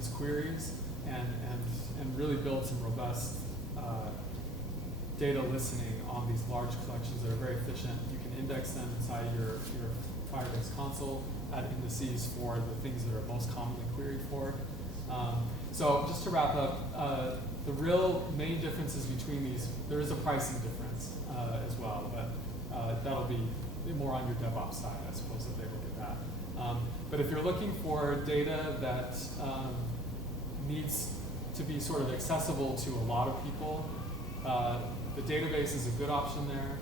these queries and really build some robust data listening on these large collections that are very efficient. You can index them inside your Firebase console, add indices for the things that are most commonly queried for. So just to wrap up, the real main differences between these, there is a pricing difference as well, but that'll be more on your DevOps side, I suppose, if they look at that. But if you're looking for data that needs to be sort of accessible to a lot of people, the database is a good option there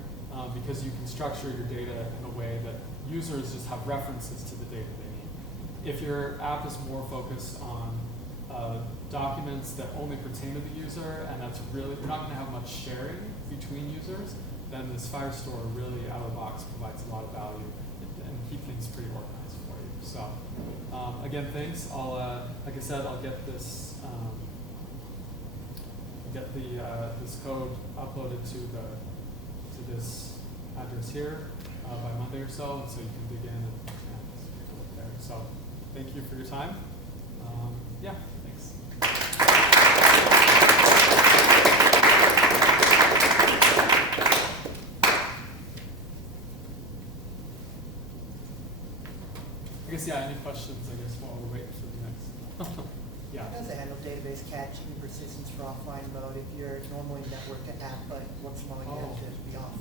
because you can structure your data in a way that users just have references to the data they need. If your app is more focused on documents that only pertain to the user, and that's really, you're not going to have much sharing between users, then this Firestore really out of the box provides a lot of value and keep things pretty organized for you. So again, thanks. Like I said, I'll get this this code uploaded to this address here by Monday or so, so you can dig in and look there. So thank you for your time. Yeah, thanks. I guess, yeah, any questions, I guess, while we're waiting for the next. Yeah. How does it handle database caching and persistence for offline mode if you're normally networked an app, but once in a while you have to be off?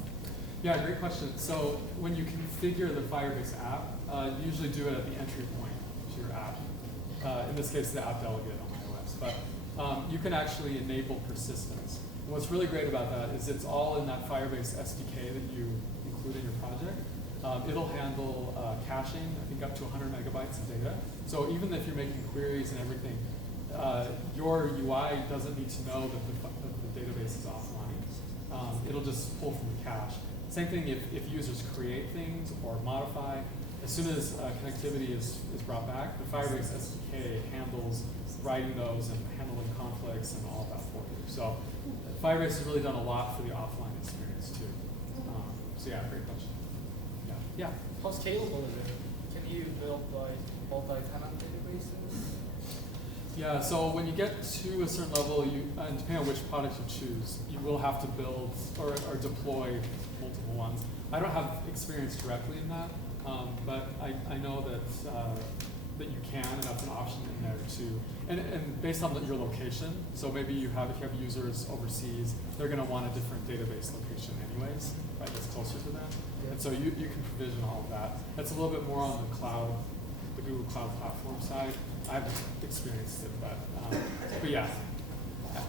Yeah, great question. So when you configure the Firebase app, you usually do it at the entry point to your app. In this case, the app delegate on iOS. But you can actually enable persistence. And what's really great about that is it's all in that Firebase SDK that you include in your project. It'll handle caching, I think up to 100 megabytes of data. So even if you're making queries and everything, your UI doesn't need to know that the database is offline. It'll just pull from the cache. Same thing if users create things or modify. As soon as connectivity is brought back, the Firebase SDK handles writing those and handling conflicts and all of that for you. So Firebase has really done a lot for the offline experience too. So yeah, great question. Yeah. How scalable is it? Can you build like multi-tenant databases? Yeah, so when you get to a certain level, and depending on which product you choose, you will have to build or deploy multiple ones. I don't have experience directly in that, but I know that you can, and that's an option in there too. And based on your location, so maybe if you have users overseas, they're going to want a different database location anyways, right? That's closer to them. And so you can provision all of that. That's a little bit more on the cloud, the Google Cloud Platform side. I haven't experienced it, but yeah.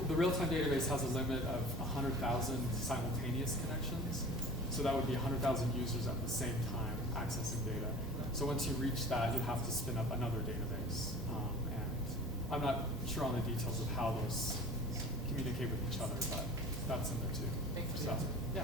The Realtime Database has a limit of 100,000 simultaneous connections. So that would be 100,000 users at the same time accessing data. So once you reach that, you have to spin up another database. And I'm not sure on the details of how those communicate with each other, but that's in there too. Thanks for so, yeah.